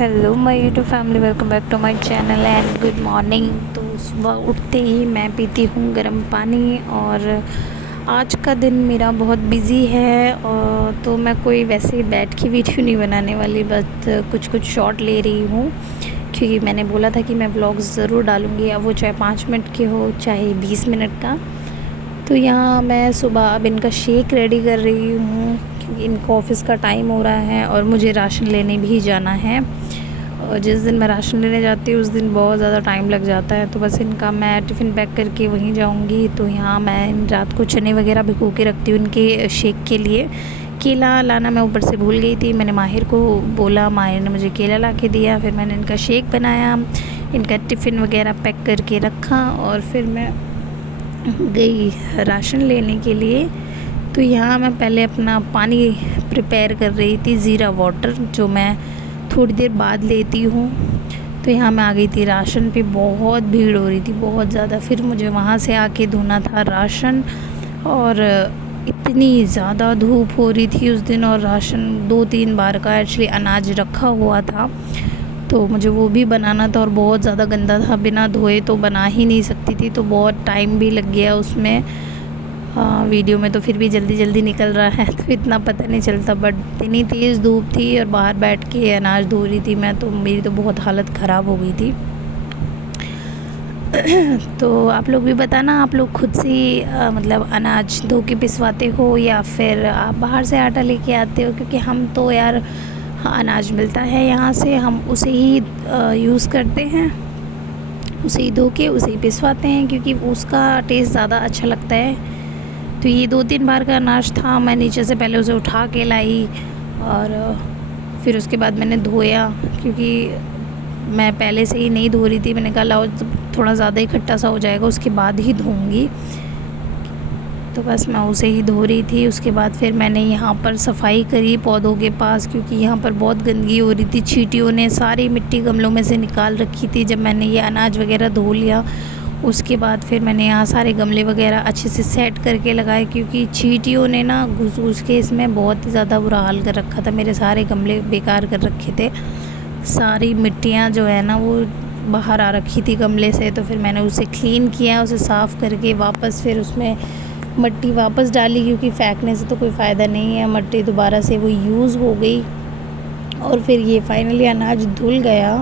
Hello my YouTube family, welcome back to my channel and good morning. तो सुबह उठते ही मैं पीती हूँ गर्म पानी। और आज का दिन मेरा बहुत बिज़ी है, और तो मैं कोई वैसे बैठ के वीडियो नहीं बनाने वाली, बस कुछ शॉट ले रही हूँ, क्योंकि मैंने बोला था कि मैं व्लॉग्स ज़रूर डालूँगी, अब वो चाहे 5 मिनट के हो चाहे 20 मिनट का। तो यहाँ मैं सुबह अब इनका शेक रेडी कर रही हूँ, क्योंकि इनका ऑफिस का टाइम हो रहा है और मुझे राशन लेने भी जाना है। और जिस दिन मैं राशन लेने जाती हूँ उस दिन बहुत ज़्यादा टाइम लग जाता है, तो बस इनका मैं टिफ़िन पैक करके वहीं जाऊँगी। तो यहाँ मैं रात को चने वगैरह भिगो के रखती हूँ इनके शेक के लिए। केला लाना मैं ऊपर से भूल गई थी, मैंने माहिर को बोला, माहिर ने मुझे केला ला के दिया, फिर मैंने इनका शेक बनाया, इनका टिफ़िन वगैरह पैक करके रखा और फिर मैं गई राशन लेने के लिए। तो यहाँ मैं पहले अपना पानी प्रिपेयर कर रही थी, ज़ीरा वाटर, जो मैं थोड़ी देर बाद लेती हूँ। तो यहाँ मैं आ गई थी राशन पे, बहुत भीड़ हो रही थी, बहुत ज़्यादा। फिर मुझे वहाँ से आके धोना था राशन, और इतनी ज़्यादा धूप हो रही थी उस दिन, और राशन 2-3 बार का एक्चुअली अनाज रखा हुआ था, तो मुझे वो भी बनाना था, और बहुत ज़्यादा गंदा था, बिना धोए तो बना ही नहीं सकती थी, तो बहुत टाइम भी लग गया उसमें। वीडियो में तो फिर भी जल्दी जल्दी निकल रहा है तो इतना पता नहीं चलता, बट इतनी तेज़ धूप थी और बाहर बैठ के अनाज धो रही थी मैं, तो मेरी तो बहुत हालत ख़राब हो गई थी। तो आप लोग भी बताना, आप लोग खुद से मतलब अनाज धो के पिसवाते हो या फिर आप बाहर से आटा लेके आते हो? क्योंकि हम तो यार अनाज मिलता है यहाँ से, हम उसे ही यूज़ करते हैं, उसे ही धो के उसे ही पिसवाते हैं, क्योंकि उसका टेस्ट ज़्यादा अच्छा लगता है। तो ये 2-3 बार का अनाज था, मैं नीचे से पहले उसे उठा के लाई और फिर उसके बाद मैंने धोया, क्योंकि मैं पहले से ही नहीं धो रही थी। मैंने कहा लाओ थोड़ा ज़्यादा इकट्ठा सा हो जाएगा, उसके बाद ही धोऊंगी, तो बस मैं उसे ही धो रही थी। उसके बाद फिर मैंने यहाँ पर सफाई करी पौधों के पास, क्योंकि यहाँ पर बहुत गंदगी हो रही थी, चींटियों ने सारी मिट्टी गमलों में से निकाल रखी थी। जब मैंने ये अनाज वगैरह धो लिया उसके बाद फिर मैंने यहाँ सारे गमले वगैरह अच्छे से सेट करके लगाए, क्योंकि चींटियों ने ना घुस घुस के इसमें बहुत ही ज़्यादा बुरा हाल कर रखा था, मेरे सारे गमले बेकार कर रखे थे, सारी मिट्टियाँ जो है ना वो बाहर आ रखी थी गमले से। तो फिर मैंने उसे क्लीन किया, उसे साफ़ करके वापस फिर उसमें मिट्टी वापस डाली, क्योंकि फेंकने से तो कोई फ़ायदा नहीं है, मिट्टी दोबारा से वो यूज़ हो गई। और फिर ये फाइनली अनाज धुल गया,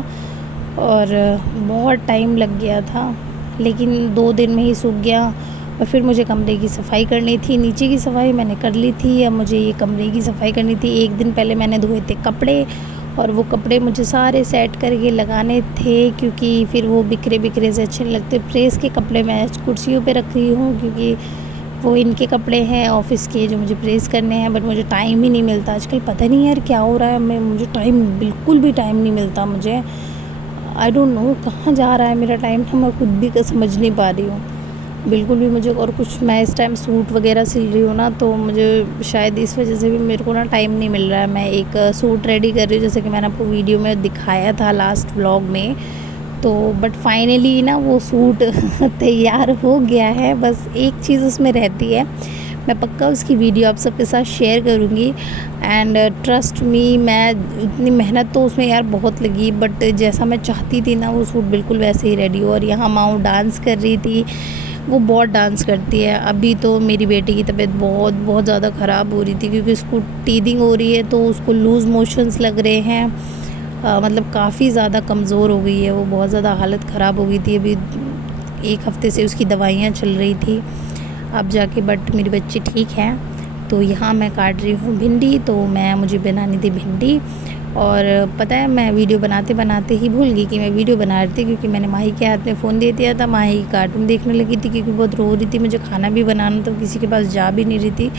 और बहुत टाइम लग गया था, लेकिन 2 दिन में ही सूख गया। और फिर मुझे कमरे की सफाई करनी थी, नीचे की सफाई मैंने कर ली थी, अब मुझे ये कमरे की सफाई करनी थी। एक दिन पहले मैंने धोए थे कपड़े, और वो कपड़े मुझे सारे सेट करके लगाने थे, क्योंकि फिर वो बिखरे बिखरे से अच्छे नहीं लगते। प्रेस के कपड़े मैं कुर्सियों पे रख रही हूँ, क्योंकि वो इनके कपड़े हैं ऑफ़िस के जो मुझे प्रेस करने हैं, बट मुझे टाइम ही नहीं मिलता आजकल। पता नहीं यार क्या हो रहा है, मुझे टाइम बिल्कुल भी टाइम नहीं मिलता मुझे। आई डोंट नो कहाँ जा रहा है मेरा टाइम, तो मैं खुद भी समझ नहीं पा रही हूँ बिल्कुल भी मुझे। और कुछ मैं इस टाइम सूट वगैरह सिल रही हूँ ना, तो मुझे शायद इस वजह से भी मेरे को ना टाइम नहीं मिल रहा है। मैं एक सूट रेडी कर रही हूँ, जैसे कि मैंने आपको वीडियो में दिखाया था लास्ट व्लॉग में, तो बट फाइनली ना वो सूट तैयार हो गया है। बस एक चीज़ उसमें रहती है, मैं पक्का उसकी वीडियो आप सबके साथ शेयर करूँगी। एंड ट्रस्ट मी, मैं इतनी मेहनत तो उसमें यार बहुत लगी, बट जैसा मैं चाहती थी ना वो सूट बिल्कुल वैसे ही रेडी हो। और यहाँ माऊ डांस कर रही थी, वो बहुत डांस करती है। अभी तो मेरी बेटी की तबीयत बहुत बहुत ज़्यादा ख़राब हो रही थी, क्योंकि उसको टीदिंग हो रही है, तो उसको लूज़ मोशंस लग रहे हैं, मतलब काफ़ी ज़्यादा कमज़ोर हो गई है वो, बहुत ज़्यादा हालत ख़राब हो गई थी। अभी 1 हफ़्ते से उसकी दवाइयाँ चल रही थी अब जाके, बट मेरी बच्ची ठीक है। तो यहाँ मैं काट रही हूँ भिंडी, तो मुझे बनानी थी भिंडी। और पता है मैं वीडियो बनाते बनाते ही भूल गई कि मैं वीडियो बना रही थी, क्योंकि मैंने माही के हाथ में फ़ोन दे दिया था। माही कार्टून देखने लगी थी, क्योंकि बहुत रो रही थी, मुझे खाना भी बनाना, तो किसी के पास जा भी नहीं रही थी।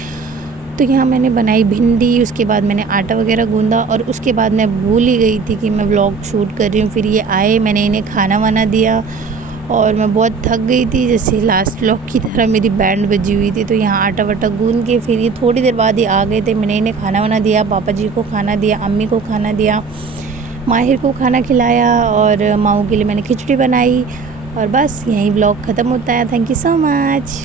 तो यहाँ मैंने बनाई भिंडी, उसके बाद मैंने आटा वगैरह गूँधा, और उसके बाद मैं भूल ही गई थी कि मैं व्लॉग शूट कर रही हूँ। फिर ये आए, मैंने इन्हें खाना वाना दिया, और मैं बहुत थक गई थी, जैसे लास्ट व्लॉग की तरह मेरी बैंड बजी हुई थी। तो यहाँ आटा वाटा गूँध के फिर ये थोड़ी देर बाद ही आ गए थे। मैंने इन्हें खाना वाना दिया, पापा जी को खाना दिया, अम्मी को खाना दिया, माहिर को खाना खिलाया, और माऊ के लिए मैंने खिचड़ी बनाई, और बस यहीं व्लॉग ख़त्म होता है। Thank you so much.